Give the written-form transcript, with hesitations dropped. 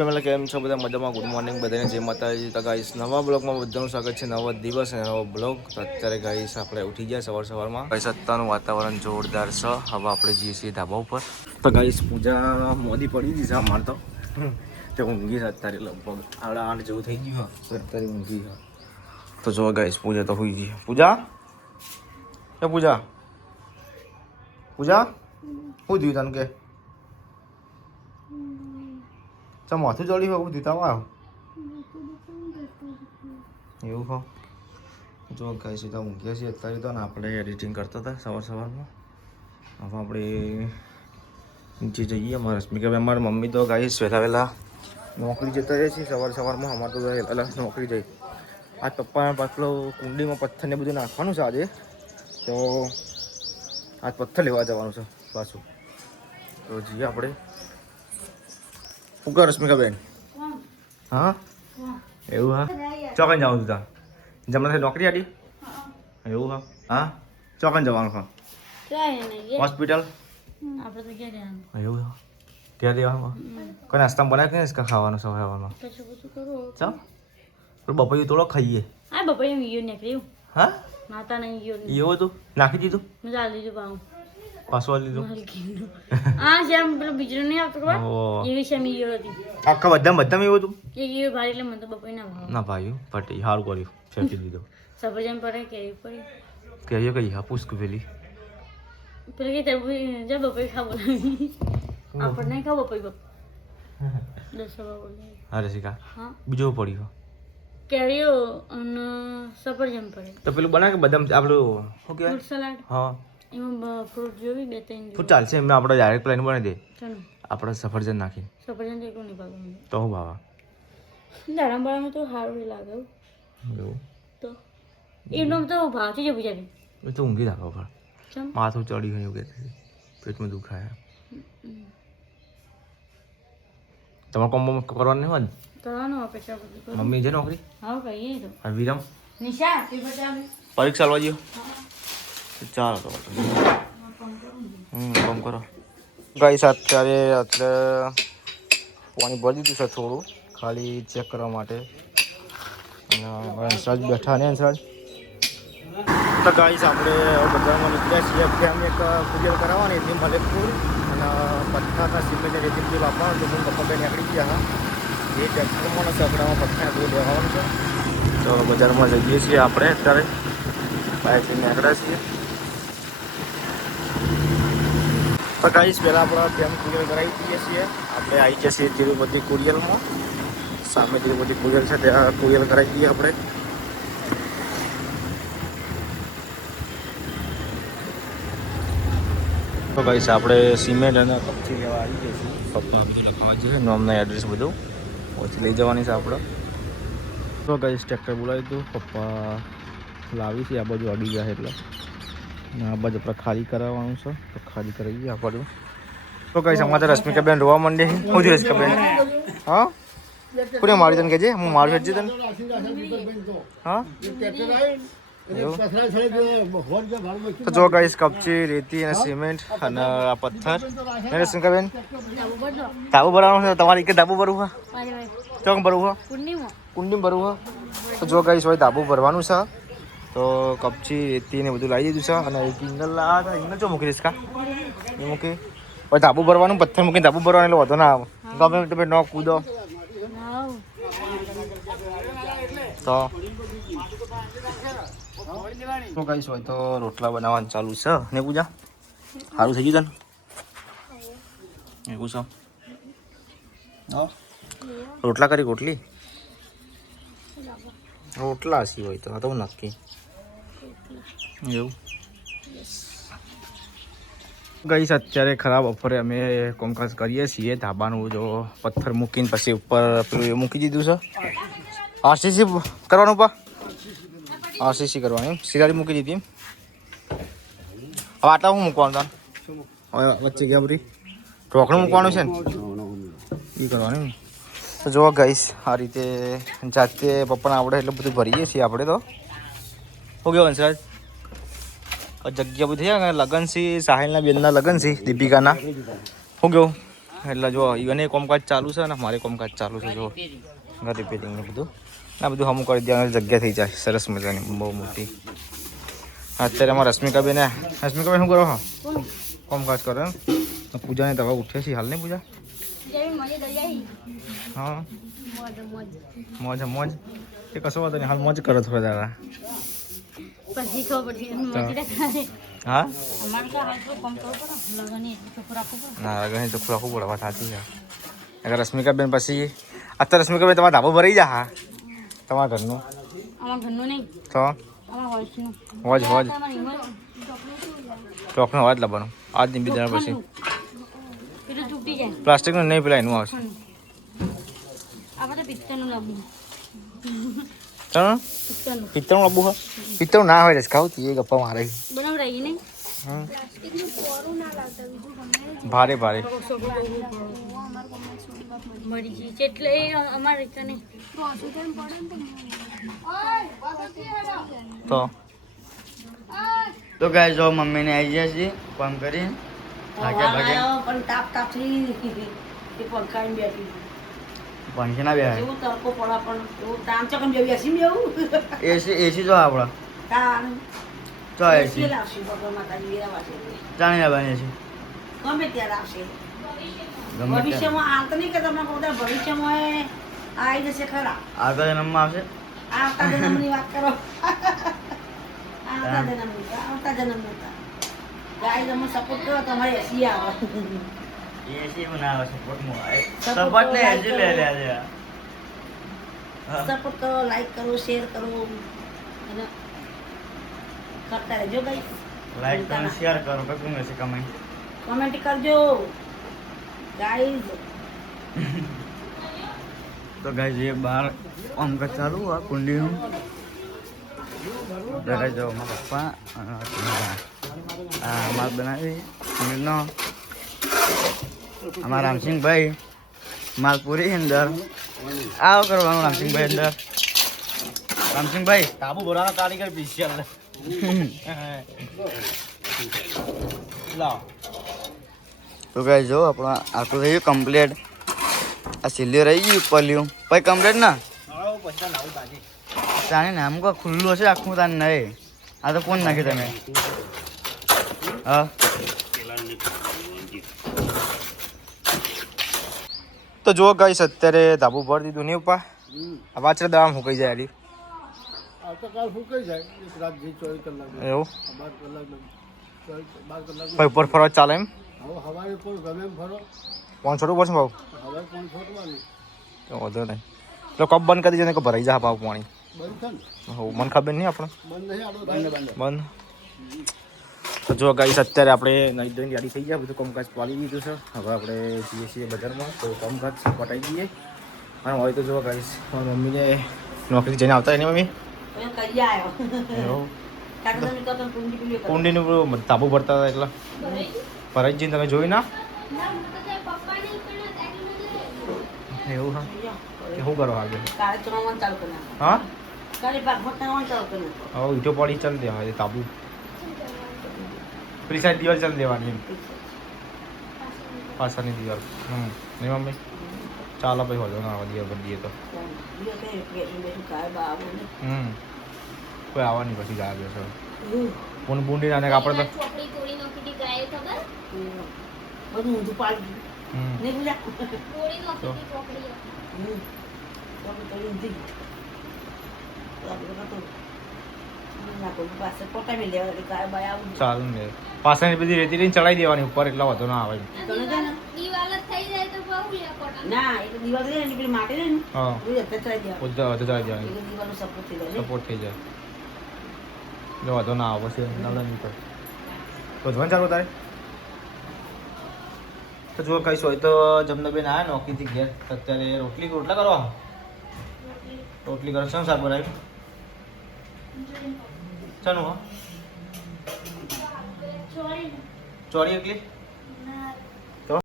Family કેમ છો બધા મજામાં? ગુડ મોર્નિંગ બધાને, જય માતાજી. તો ગાઈસ નવા બ્લોગમાં બધાનું સ્વાગત છે. નવો દિવસ અને નવો બ્લોગ. તો અત્યારે ગાઈસ આપણે ઉઠી ગયા સવારમાં. ગાઈસ અત્યારનું વાતાવરણ જોરદાર છે. હવે આપણે જઈએ છીએ ધાબા ઉપર. તો ગાઈસ પૂજા મોડી પડી ગઈ છે અમારે તો ઊંઘી છે અત્યારે લગભગ 8:30 જેવું થઈ ગયું. અત્યારે ઊંઘી છે. તો જો ગાઈસ પૂજા તો હોઈ ગઈ. પૂજા એ પૂજા પૂજા શું થયું તને કે માથું ચડી હોય દીતા આવ્યો એવું હો. જો ગાઈસ તો ઊંઘ્યા છીએ અત્યારે તો ને આપણે એડિટિંગ કરતા હતા સવારમાં. હવે આપણે નીચે જઈએ. અમારા રશ્મિકાભાઈ અમારા મમ્મી તો ગાઈસ વહેલા નોકરી જતા રહે છે સવારમાં. અમારે તો અલગ નોકરી જઈ. આ પપ્પાના પાછલો કુંડીમાં પથ્થરને બધું નાખવાનું છે આજે. તો આજ પથ્થર લેવા જવાનું છે પાછું. તો જઈએ આપણે. શું કરો રશ્મિકાબેન? હા એવું હા. ચોકન જવાનું તું જમણા નોકરી આડી એવું હા. હા ચોકન જવાનું હા હોસ્પિટલ એવું હા. ત્યાં દેવાનું કોઈ નાસ્તામાં બનાવી કે ખાવાનું સવારમાં ચાલ બપોર થોડો ખાઈએ. હા એવું હતું નાખી દીધું પાછું લીધું. આખા બધા એવું હતું ના ભાઈ પટી સારું કર્યું ફેંકી દીધું. કેરીઓ કઈ હાપુસ પેલી અરે શીખા બીજું પડ્યું કેરીઓ અને સફરજન પડે તો પેલું બનાવે કે બદામ આપણું શું કહેવાય ફ્રૂટ સલાડ. હા એમાં ફ્રૂટ જોવી 2-3 ફ્રૂટ ચાલશે એમને આપણે ડાયરેક્ટ પ્લાન બનાવી દે. આપણે સફરજન નાખી સફરજન તો એટલું નહીં ભાવે તો હું ભાવા દાડામ બાળામાં તો સારું લાગે એવું તો એમનો તો ભાવ છે પૂજાબેન. એ તો ઊંઘી રાખો પણ માથું ચડી ગયું કે પેટમાં દુખાય. તમારે કોમ કરવાનું નહીં હોય ને? કરવાનું અપેક્ષા બધું મમ્મી છે નોકરી? હા કહીએ તો અને વિરમ નિશા પરીક્ષા લેવા ગયો. ચાલો તો કામ કરો ગાઈસ. અત્યારે પાણી ભરી દીધું છે થોડું ખાલી ચેક કરવા માટે. અને અંશરાજ બેઠા ને અંશરાજ. તો ગાઈસ આપણે બજારમાં નીકળ્યા છીએ. અમે એક પૂજન કરાવવાની હતી મલેકપુર અને પથ્થરના સિમેન્ટ રેતી વાપરવાનું તો હું પપ્પા નીકળી ગયા હા. એ ટ્રેક્ટરમાં સગડામાં પથ્થર બધું લેવાનું છે. તો બજારમાં જઈએ છીએ આપણે અત્યારે બાઇક લઈને નીકળ્યા છીએ. તો ગાઈસ પહેલાં આપણે ત્યાં કુરિયર કરાવી દઈએ છીએ. આપણે આવી જઈએ છીએ તિરુપતિ કુરિયરમાં. સામે તિરુપતિ કુરિયર છે ત્યાં કુરિયર કરાવી દઈએ આપણે. તો ગાઈસ આપણે સિમેન્ટ અને કપચી લેવા આવી જઈએ છીએ. પપ્પા બધું લખાવા જોઈએ નોમના એડ્રેસ બધું પછી લઈ જવાની છે આપણે. તો ગાઈસ ટ્રેક્ટર બોલાવી હતું પપ્પા લાવી છે. આ બાજુ અડી ગયા એટલે આ બાજુ આપણે ખાલી કરાવવાનું છે તો ખાલી કરાવીએ આ બાજુ. તો ગાઈસ અમારે રશ્મિકાબેન રોવા માંડે છે. શું થયું રશ્મિકાબેન? હા કોને મારી તને કહેજે હું મારું હેઠ તને. હા તો જો ગાઈસ કપચી રેતી અને સિમેન્ટ અને આ પથ્થર રશ્મિકાબેન ધાબુ ભરવાનું છે. તમારી કે ધાબુ ભરવું હા ચોક ભરવું હા કુંડીમાં ભરવું હા. તો જો ગાઈસ હોય ધાબુ ભરવાનું છે. તો કપચી રેતી ને બધું લાવી દીધું છે. અને એક ઇંગલ લાવ્યા હતા. ઇંગલ જો મૂકી દઈશ કા એ મૂકી પછી ધાબુ ભરવાનું પથ્થર મૂકીને ધાબુ ભરવાનું એટલે વધુ ના આવે. ગમે તમે ન કૂદો તો ગાઈસ હોય તો રોટલા બનાવવાનું ચાલુ છે ને પૂજા સારું થઈ ગયું તને એવું છે. રોટલા કરી રોટલા હસી હોય તો આ તો નક્કી એવું. ગાઈસ અત્યારે ખરાબ બપોરે અમે કોમકાજ કરીએ છીએ ધાબાનું. જો પથ્થર મૂકીને પછી ઉપર પેલું એ મૂકી દીધું છે. આરસીસી કરવાનું પા આરસીસી કરવાની સિરાડી મૂકી દીધી. હવે આટલા હું મૂકવાનું તાર હવે વચ્ચે ગયા બધી ઢોકણું મૂકવાનું છે ને એ કરવાનું. તો જો ગાઈસ આ રીતે જાતે પપ્પાને આવડે એટલે બધું ભરીએ છીએ આપણે. તો શું કહેવાનું સર જગ્યા બધી છે લગન છે સાહિલના બેનના લગન છે દીપિકાના. શું કેવું એટલે જો એને કોમકાજ ચાલુ છે ને મારે કોમકાજ ચાલુ છે જો ઘર રિપેરિંગ ને બધું આ બધું હમું કરી દેવાની જગ્યા થઈ જાય સરસ મજાની બહુ મોટી અત્યારે અમારા રશ્મિકાબેન શું કરો હા કોમકાજ કરો એમ પૂજાને દવા ઉઠે છે હાલ નહીં પૂજા હા મોજ મોજ એ કશો વાંધો નહીં હાલ મોજ કરો થોડા દાડા પછી ખબર પડશે હા અમારે તો હાલ તો કમ કરવું પડે લગન ચોખ્ખું રાખવું પડે ના લગન ચોખ્ખું રાખવું પડે વાત સાચી છે અગર રશ્મિકાબેન પછી અત્યારે રશ્મિકાબેન તમારા ધાબો ભરાઈ જા હા તમારા ઘરનું અમારા ઘરનું નહીં તો અમારા હોસ્ટેલનું હોજ હોજ અમારી ચોકનો હોજ લાવવાનો આજ ની બીજા પછી પેલું તૂટી જાય પ્લાસ્ટિકનું નહીં પેલા એનું આવશે આપણે તો પિત્તળનું લાવવું ચાલો પિત્તળનું પિત્તળનું લાવવું હોય પિત્તળનું ના હોય ખાવ એ ગપ્પા મારે બનાવડાવી નહીં ભારે ભારે મળી જઈએ છે એટલે એ અમારે રીતે નહીં તો ગાય જો મમ્મીને આવી જાય છે કામ કરી પણ તાપ તાપથી એ પંખાને બેઠી પંખી ના બે એવું તડકો પડે પણ એવું તામ ચકન બે બેસી એવું એસી જો આપડા તાન તો એસી લાવશે ભગવાન માતાજી વેરા વાસે જાણી લાવવાની એસી ગમે ત્યારે આવશે ગમે ભવિષ્યમાં આવતો નહીં કે તમને કહું ભવિષ્યમાં એ આવી જશે ખરા આગળ જન્મમાં આવશે આવતા જન્મની વાત કરો આવતા જન્મની ગાય તમે સપોર્ટ કરો તમારે એસી આવે એસી ના આવે સપોર્ટ ને એસી લે લે છે સપોર્ટ કરો લાઈક કરો શેર કરો અને કરતા રહેજો ગાઈ લાઈક કરો શેર કરો કશું નથી કમાઈ કમેન્ટ કરજો ગાઈઝ તો ગાય જે બહાર કામ કર ચાલુ આ કુંડીનું દેખાય જાઓ મારા પપ્પા અને આ માલ બનાવી કુંડીનો અમારા રામસિંહભાઈ માલપુરી અંદર આવો કરવાનું રામસિંહભાઈ અંદર રામસિંહભાઈ તાબુ ભરવાનો કારીગર સ્પેશિયલ લાવ તો ગાય જો આપણા આટલું થઈ ગયું કમ્પ્લીટ આ સિલ્લી રહી ગયું પલ્યું પછી કમ્પ્લીટ ના તાને નામ કો ખુલ્લું હશે આખું તાને નહીં આ તો કોણ નાખી તમે હા તો જો ગાઈસ અત્યારે ધાબુ ભરી દીધું નહીં ઉપા આ પાછળ દામ ફૂંકાઈ જાય યારી એવું ભાઈ ઉપર ફરવા ચાલે એમ કોણ છોટું પડશે ભાવ તો વધુ નહીં તો કપ બંધ કરી દેજે કે ભરાઈ જા ભાવ પાણી મને ખબર નહીં આપણે બંધ તો જો ગાઈસ અત્યારે આપણે નહીં ધોઈને યાદી થઈ ગયા બધું કામકાજ પાડી દીધું છે હવે આપણે જઈએ છીએ બજારમાં તો કામકાજ પટાઈ દઈએ અને હોય તો જો ગાઈસ મારી મમ્મીને નોકરી જઈને આવતા એની મમ્મી કરી આવ્યો એવું કાકા તમે તો કુંડી પીલી કુંડીનું પેલું તાબુ ભરતા હતા એટલે ભરાઈ જઈને તમે જોઈ ના એવું હા શું કરો આગળ કાલે ચણવાનું ચાલુ કરી નાખો હા કાલે ભાગવત ચાલુ કરી નાખો હવે ઈટો પાડી ચાલી દેવા તાબુ પેલી સાઈડ દિવાલ ચાલી દેવાની એમ પાછળની દિવાલ નહીં મમ્મી ચાલો ભાઈ હોજો ના દિવાલ બની દઈએ તો કોઈ આવવાની પછી ગાય બેસો પૂન પૂંડી નાને આપણે તો બધું ઊંધું પાડી નહીં પૂજા પાસે પોટાવી લેવા ગાય બાય આવું ચાલુ ને પાછળની બધી રેતી લઈને ચડાવી દેવાની ઉપર એટલા વધુ ના આવે ના એ તો દિવાલ લે ને પેલી માટી લે ને હા એ ચડાવી દેવા વધુ ચડાવી દેવાની એટલે દિવાલનો સપોર્ટ થઈ જાય સપોર્ટ થઈ જાય એટલે વધુ ના આવે પછી નવડા નહીં પડે તો જોવાનું ચાલુ તારે તો જો કહીશ હોય તો જમનાબેન આવ્યા નોકરીથી ઘેર અત્યારે રોટલા કરવા રોટલી કરો શું શાક બનાવ્યું ચાલો હા ચોરી એકલી